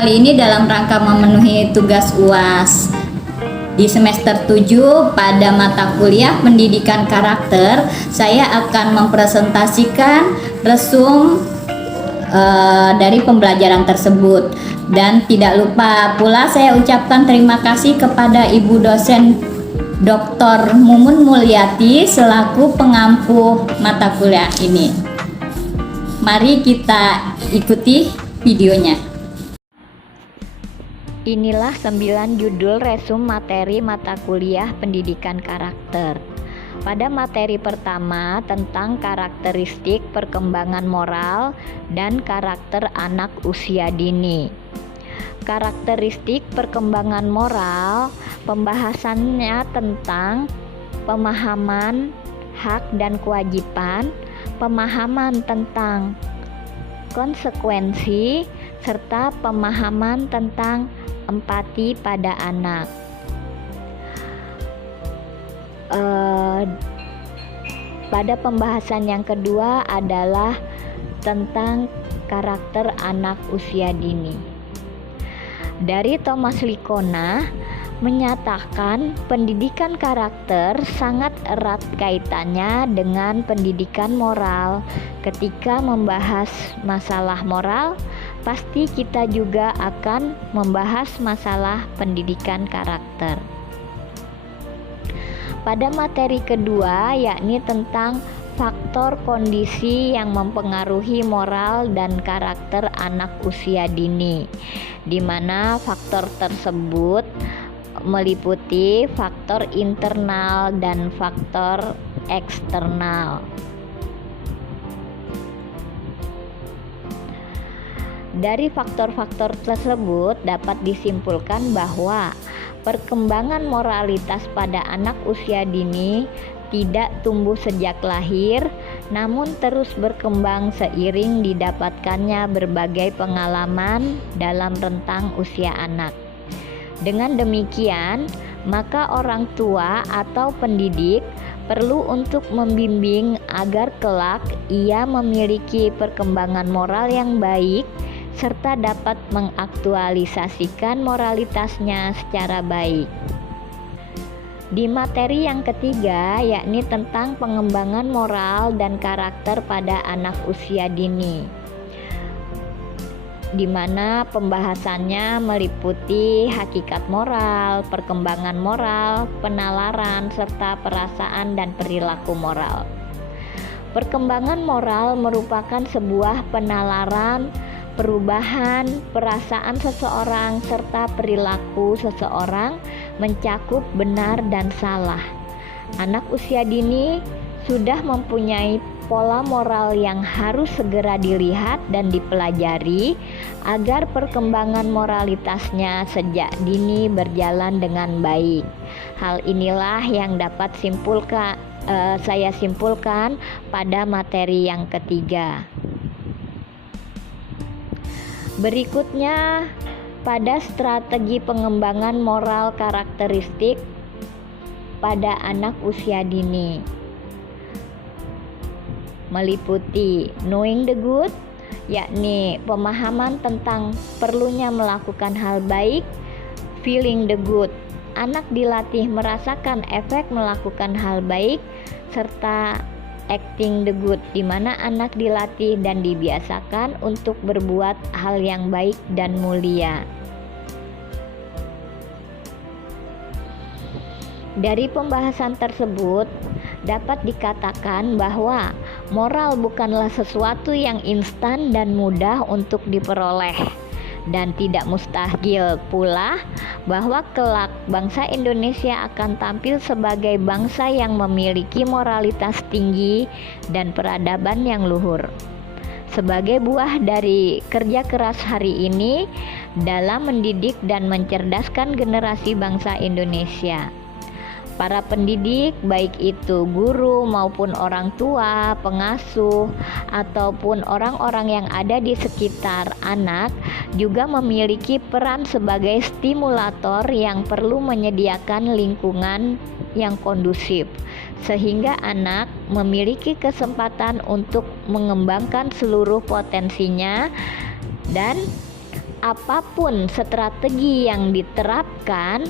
Kali ini dalam rangka memenuhi tugas UAS di semester 7 pada mata kuliah pendidikan karakter, saya akan mempresentasikan resum dari pembelajaran tersebut. Dan tidak lupa pula saya ucapkan terima kasih kepada Ibu dosen Dr. Mumun Mulyati selaku pengampu mata kuliah ini. Mari kita ikuti videonya. Inilah 9 judul resum materi mata kuliah pendidikan karakter. Pada materi pertama tentang karakteristik perkembangan moral dan karakter anak usia dini. Karakteristik perkembangan moral, pembahasannya tentang pemahaman hak dan kewajiban, pemahaman tentang konsekuensi, serta pemahaman tentang empati pada anak. Pada pembahasan yang kedua adalah tentang karakter anak usia dini. Dari Thomas Likona menyatakan pendidikan karakter sangat erat kaitannya dengan pendidikan moral. Ketika membahas masalah moral, pasti kita juga akan membahas masalah pendidikan karakter. Pada materi kedua, yakni tentang faktor kondisi yang mempengaruhi moral dan karakter anak usia dini, di mana faktor tersebut meliputi faktor internal dan faktor eksternal. Dari faktor-faktor tersebut dapat disimpulkan bahwa perkembangan moralitas pada anak usia dini tidak tumbuh sejak lahir, namun terus berkembang seiring didapatkannya berbagai pengalaman dalam rentang usia anak. Dengan demikian, maka orang tua atau pendidik perlu untuk membimbing agar kelak ia memiliki perkembangan moral yang baik serta dapat mengaktualisasikan moralitasnya secara baik. Di materi yang ketiga, yakni tentang pengembangan moral dan karakter pada anak usia dini, di mana pembahasannya meliputi hakikat moral, perkembangan moral, penalaran, serta perasaan dan perilaku moral. Perkembangan moral merupakan sebuah penalaran perubahan perasaan seseorang serta perilaku seseorang, mencakup benar dan salah. Anak usia dini sudah mempunyai pola moral yang harus segera dilihat dan dipelajari agar perkembangan moralitasnya sejak dini berjalan dengan baik. Hal inilah yang dapat saya simpulkan pada materi yang ketiga. Berikutnya, pada strategi pengembangan moral karakteristik pada anak usia dini, meliputi knowing the good, yakni pemahaman tentang perlunya melakukan hal baik, feeling the good, anak dilatih merasakan efek melakukan hal baik, serta acting the good, di mana anak dilatih dan dibiasakan untuk berbuat hal yang baik dan mulia. Dari pembahasan tersebut dapat dikatakan bahwa moral bukanlah sesuatu yang instan dan mudah untuk diperoleh, dan tidak mustahil pula bahwa kelak bangsa Indonesia akan tampil sebagai bangsa yang memiliki moralitas tinggi dan peradaban yang luhur. Sebagai buah dari kerja keras hari ini dalam mendidik dan mencerdaskan generasi bangsa Indonesia, para pendidik, baik itu guru maupun orang tua, pengasuh, ataupun orang-orang yang ada di sekitar anak, juga memiliki peran sebagai stimulator yang perlu menyediakan lingkungan yang kondusif, sehingga anak memiliki kesempatan untuk mengembangkan seluruh potensinya dan apapun strategi yang diterapkan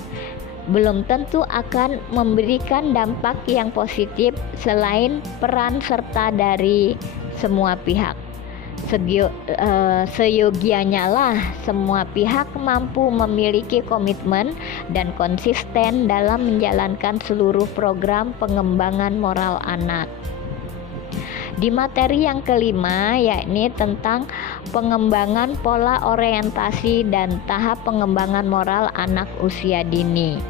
belum tentu akan memberikan dampak yang positif selain peran serta dari semua pihak. Seyogianya lah semua pihak mampu memiliki komitmen dan konsisten dalam menjalankan seluruh program pengembangan moral anak. Di materi yang kelima, yakni tentang pengembangan pola orientasi dan tahap pengembangan moral anak usia dini.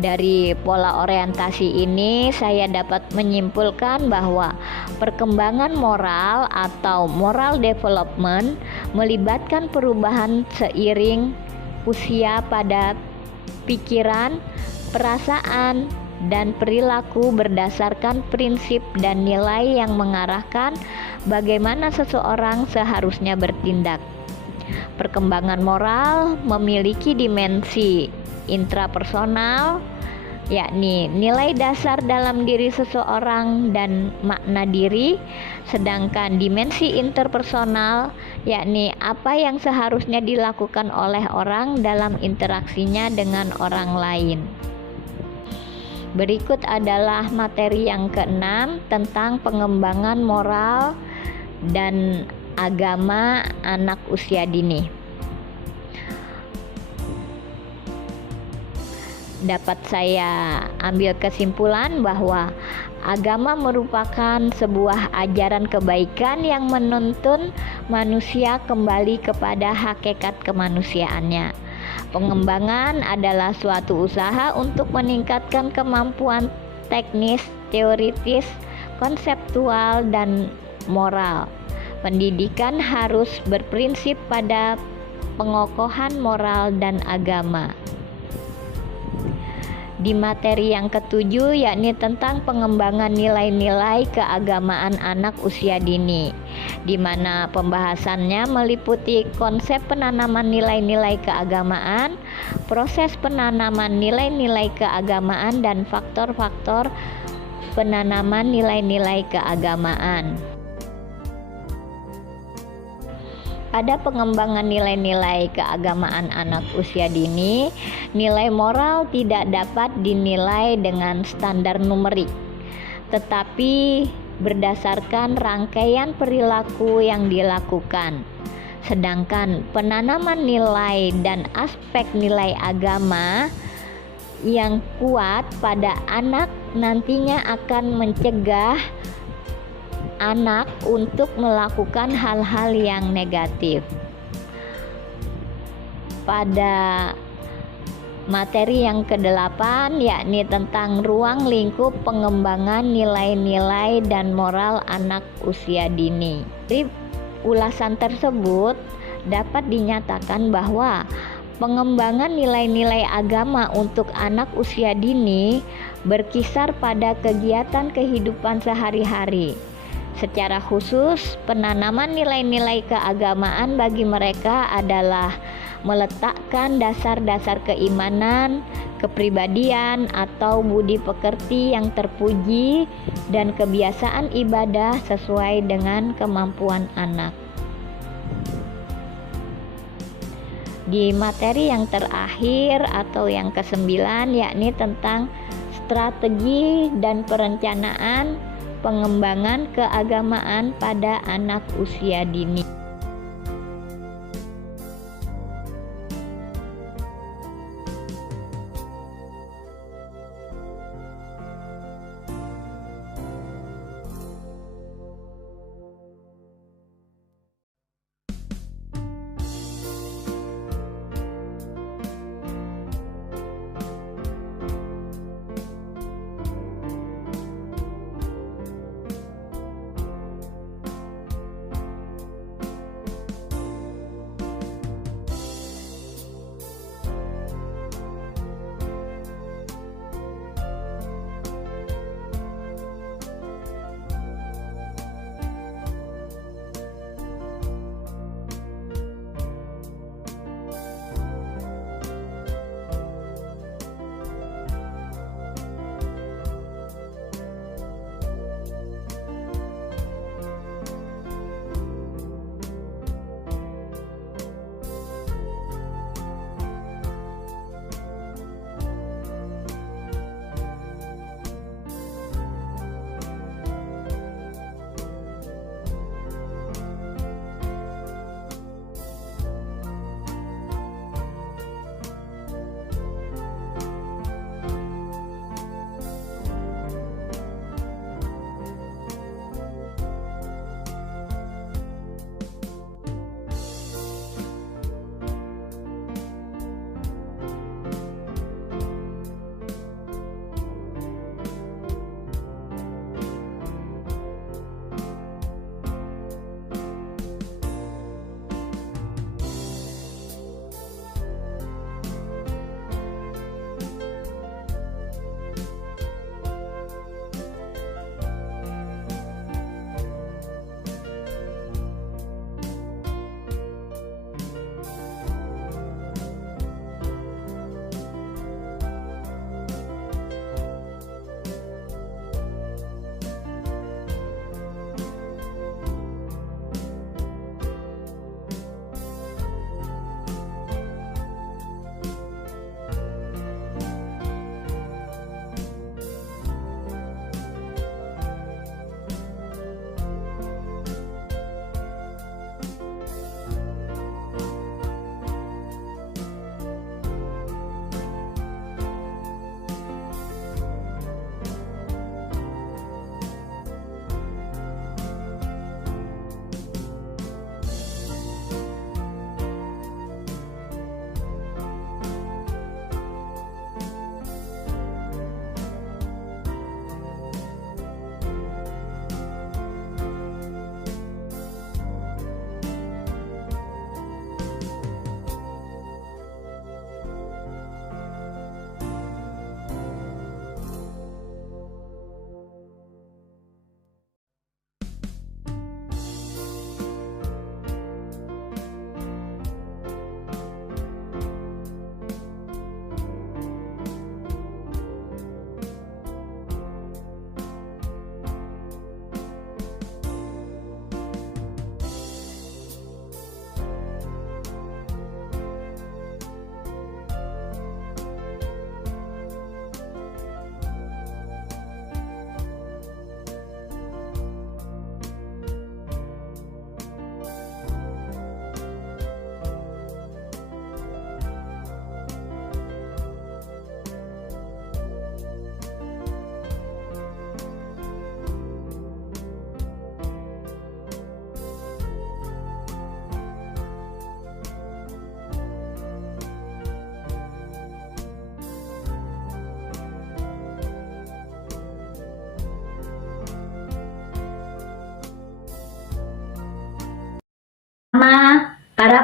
Dari pola orientasi ini, saya dapat menyimpulkan bahwa perkembangan moral atau moral development melibatkan perubahan seiring usia pada pikiran, perasaan, dan perilaku berdasarkan prinsip dan nilai yang mengarahkan bagaimana seseorang seharusnya bertindak. Perkembangan moral memiliki dimensi intrapersonal, yakni nilai dasar dalam diri seseorang dan makna diri, sedangkan dimensi interpersonal, yakni apa yang seharusnya dilakukan oleh orang dalam interaksinya dengan orang lain. Berikut adalah materi yang keenam tentang pengembangan moral dan agama anak usia dini. Dapat saya ambil kesimpulan bahwa agama merupakan sebuah ajaran kebaikan yang menuntun manusia kembali kepada hakikat kemanusiaannya. Pengembangan adalah suatu usaha untuk meningkatkan kemampuan teknis, teoritis, konseptual, dan moral. Pendidikan harus berprinsip pada pengokohan moral dan agama. Di materi yang ketujuh, yakni tentang pengembangan nilai-nilai keagamaan anak usia dini, di mana pembahasannya meliputi konsep penanaman nilai-nilai keagamaan, proses penanaman nilai-nilai keagamaan, dan faktor-faktor penanaman nilai-nilai keagamaan. Pada pengembangan nilai-nilai keagamaan anak usia dini, nilai moral tidak dapat dinilai dengan standar numerik, tetapi berdasarkan rangkaian perilaku yang dilakukan. Sedangkan penanaman nilai dan aspek nilai agama yang kuat pada anak nantinya akan mencegah anak untuk melakukan hal-hal yang negatif. Pada materi yang ke-8, yakni tentang ruang lingkup pengembangan nilai-nilai dan moral anak usia dini. Di ulasan tersebut dapat dinyatakan bahwa pengembangan nilai-nilai agama untuk anak usia dini berkisar pada kegiatan kehidupan sehari-hari. Secara khusus, penanaman nilai-nilai keagamaan bagi mereka adalah meletakkan dasar-dasar keimanan, kepribadian, atau budi pekerti yang terpuji dan kebiasaan ibadah sesuai dengan kemampuan anak. Di materi yang terakhir atau yang ke-9, yakni tentang strategi dan perencanaan pengembangan keagamaan pada anak usia dini.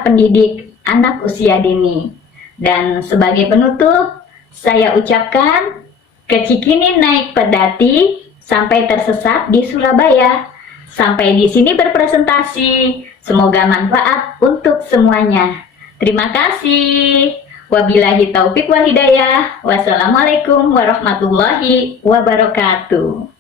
pendidik anak usia dini. Dan sebagai penutup, saya ucapkan kecikini naik pedati sampai tersesat di Surabaya. Sampai di sini berpresentasi. Semoga manfaat untuk semuanya. Terima kasih. Wabillahi taufik wal hidayah. Wassalamualaikum warahmatullahi wabarakatuh.